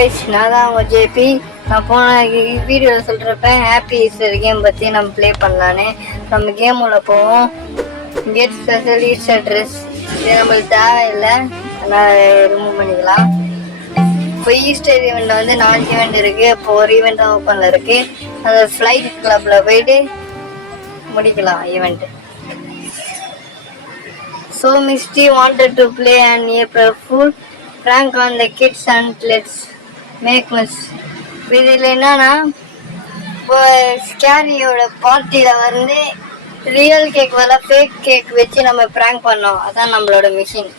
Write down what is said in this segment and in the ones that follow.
Guys, நான் தான் உங்கள் ஜேபி. நான் போன வீடியோவில் சொல்கிறப்ப ஹாப்பி ஈஸ்டர் கேம் பற்றி நம்ம ப்ளே பண்ணலான்னு. நம்ம கேம் உள்ள போவோம். கெட் ஸ்பெஷல் ஈஸ்டர் ட்ரெஸ் இது நம்மளுக்கு தேவையில்லை, அதனால் ரிமூவ் பண்ணிக்கலாம். இப்போ ஈஸ்டர் ஈவெண்ட் வந்து 4 ஈவெண்ட் இருக்குது. இப்போ ஒரு ஈவெண்ட் தான் ஓப்பனில் இருக்குது. அந்த ஃப்ளைட் கிளப்பில் போயிட்டு முடிக்கலாம் event. So Misty wanted to play an April Fool prank on the kids and let's make mess. இதில் என்னன்னா, இப்போ ஸ்கேரியோட பார்ட்டியில் வந்து ரியல் கேக் வர ஃபேக் கேக் வச்சு நம்ம ப்ராங்க் பண்ணோம். அதான் நம்மளோட மிஷின்.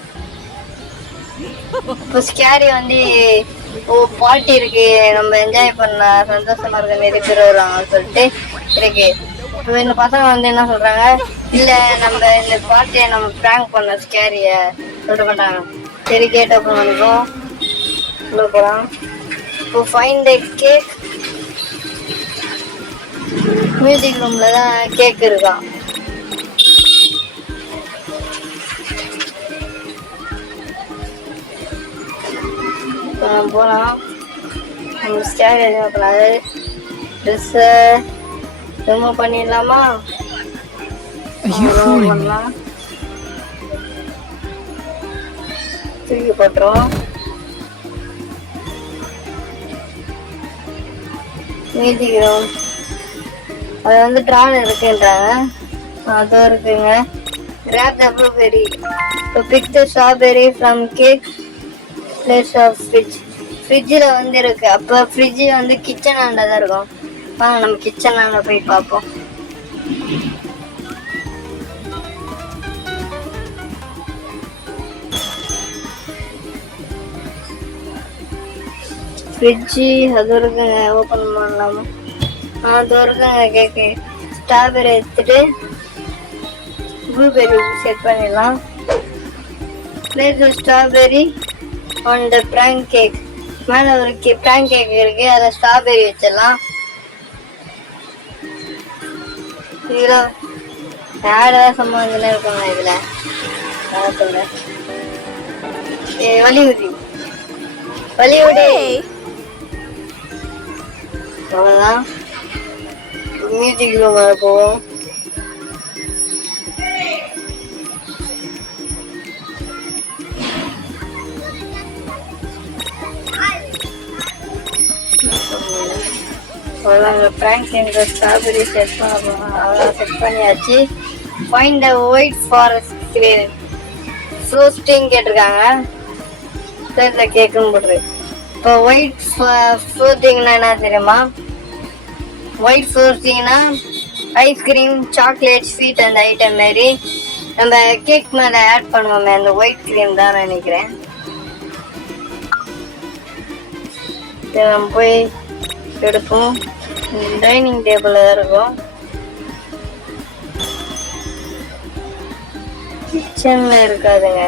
இப்போ ஸ்கேரி வந்து பார்ட்டி இருக்கு, நம்ம என்ஜாய் பண்ண சந்தோஷமா இருக்க நிறைய பேர் வருவாங்கன்னு சொல்லிட்டு இருக்கு. இப்போ இந்த பசங்க வந்து என்ன சொல்றாங்க, இல்ல நம்ம இந்த பார்ட்டியை நம்ம ப்ராங்க் பண்ண ஸ்கேரிய சொல்ல மாட்டாங்க. சரி, கேட் ஓப்பன் பண்ணிப்போம். உள்ள போகலாம். இப்போ ஃபைண்ட் த கேக். மியூசிக் ரூம்ல தான் கேக் இருக்கான். போகலாம். நம்ம ஸ்கேரி எதுவும் பண்ணாது. ட்ரெஸ்ஸை ரிமூவ் பண்ணிடலாமா? பண்ணலாம். தூக்கி போட்டுரும். மீதிக்கிறோம். அது வந்து ட்ரான் இருக்குன்றாங்க. அதுவும் இருக்குங்க. Grab the blueberry. இப்போ pick the strawberry from cake place of fridge. ஃப்ரிட்ஜில் வந்து இருக்கு. அப்போ ஃப்ரிட்ஜு வந்து கிச்சன் ஆண்ட தான் இருக்கும். வாங்க நம்ம கிச்சன் ஆண்ட போய் பார்ப்போம். ஃப்ரிட்ஜு அது இருக்குங்க. ஓப்பன் பண்ணலாமா? அது இருக்குங்க. கேக்கு ஸ்ட்ராபெரி எடுத்துட்டு ப்ளூபெரி செட் பண்ணிடலாம். Place strawberry on the prank cake. மேலே ஒரு ப்ராங்க் கேக் இருக்கு, அதில் ஸ்ட்ராபெரி வச்சிடலாம். இதில் ஆடாக சம்பந்தம் இருக்குங்க. இதில் சொல்ல வலியுறுத்தி அவ்வளோதான். மியூசிக் ரூம் போவோம். ப்ராங்க் என்ற ஸ்ட்ராபெரி செட் பண்ணியாச்சு. Find the white forest crane frosting கேட்டிருக்காங்க. சரில கேக்குன்னு போடுறது. இப்போ ஒயிட் ஃப்ரோஸ்டிங்னா என்ன தெரியுமா? ஒயிட் ஃப்ரோஸ்டிங்னா ஐஸ்கிரீம், சாக்லேட், ஸ்வீட் அந்த ஐட்டம் மாரி நம்ம கேக் மேலே ஆட் பண்ணுவோமே, அந்த ஒயிட் க்ரீம் தான் நினைக்கிறேன். நம்ம போய் எடுப்போம். டைனிங் டேபிளில் தான் இருக்கும். கிச்சனில் இருக்காதுங்க.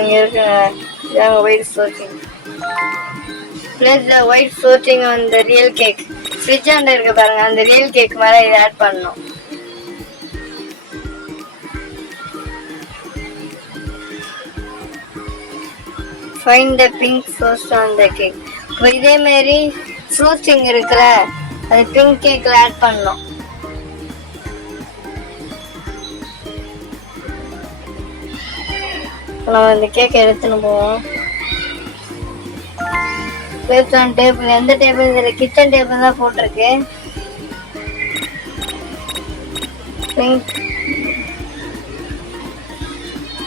இங்கே இருக்குங்க. இதாங்க white floating. Place the white floating on the real cake. Fridge ஆண்ட இருக்கு பாருங்க, அந்த ரியல் கேக் மேலே இதை ஆட் பண்ணணும். Find the pink frost on the cake. இப்போ இதே மாதிரி ஃப்ரோஸ்டிங் இருக்குல்ல, அது பிங்க் கேக்கில் ஆட் பண்ணணும். நம்ம இந்த கேக்கை எடுத்துன்னு போவோம். Place on table. எந்த டேபிள்? இதில் கிச்சன் டேபிள் தான் போட்டிருக்கு.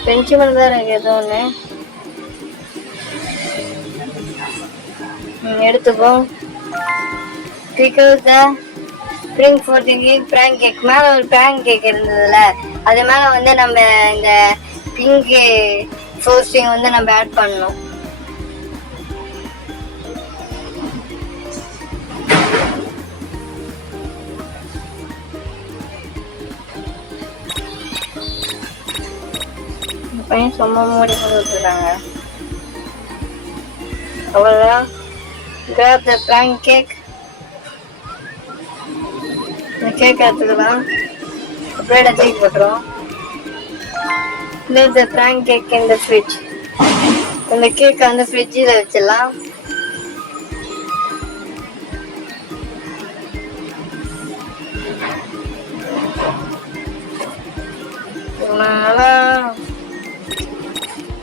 பெஞ்சு மட்டும் தான் இருக்கு. ஏதோ ஒன்று எடுத்துப்போம். பிக்கல் த ஸ்ப்ரிங் ஃபோர்டிங்கு ப்ராங்க் கேக். மேலே ஒரு ப்ராங்க் கேக் இருந்ததுல, அது மேலே வந்து நம்ம இந்த பிங்க் ஃப்ரோஸ்டிங் வந்து நம்ம ஆட் பண்ணணும். பையன் சும்மா மூடி கொண்டு விட்டுருக்காங்க. அவ்வளோதான். grab the prank cake. இந்த கேக் எடுத்துக்கலாம். அப்படியே தூக்கி போட்டுருவோம். leave the prank cake in the fridge. இந்த கேக் வந்து ஃப்ரிட்ஜில் வச்சிடலாம்.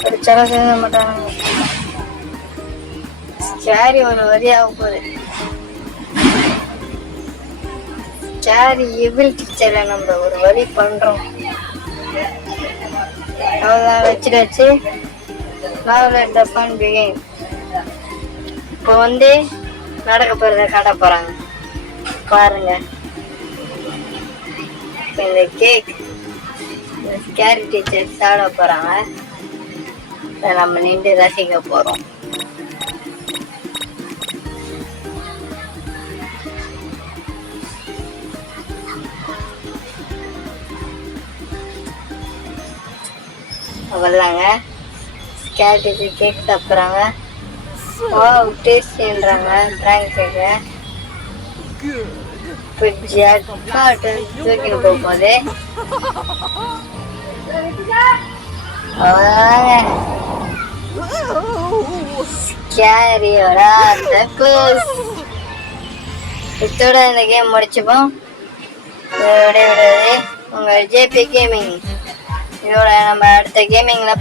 படிச்சாலும் செய்ய மாட்டாங்க. கேரி ஒன்று வழியாக போகுது. கேரி எவில் டீச்சரை நம்ம ஒரு வழி பண்றோம். அவ்வளோதான் வச்சு இப்போ வந்து நடக்க போறத காட்ட போறாங்க பாருங்க. இந்த கேக் கேரி டீச்சர் சாப்பிட போறாங்க. நம்ம நின்று ரசிக்க போறோம். அவ்வளோதாங்க. கேரி டீச்சர் கேக் சாப்பிட்றாங்க. டேஸ்ட்ன்றாங்க ட்ராயிங் கேக்கு. தூக்கிட்டு போகும்போது கேரியோட அந்த க்ளோஸ். இதோட இந்த கேம் முடிச்சுப்போம். இதோட விடுறது உங்கள் ஜேபி கேமிங். இதோட நம்ம அடுத்த கேமிங்ல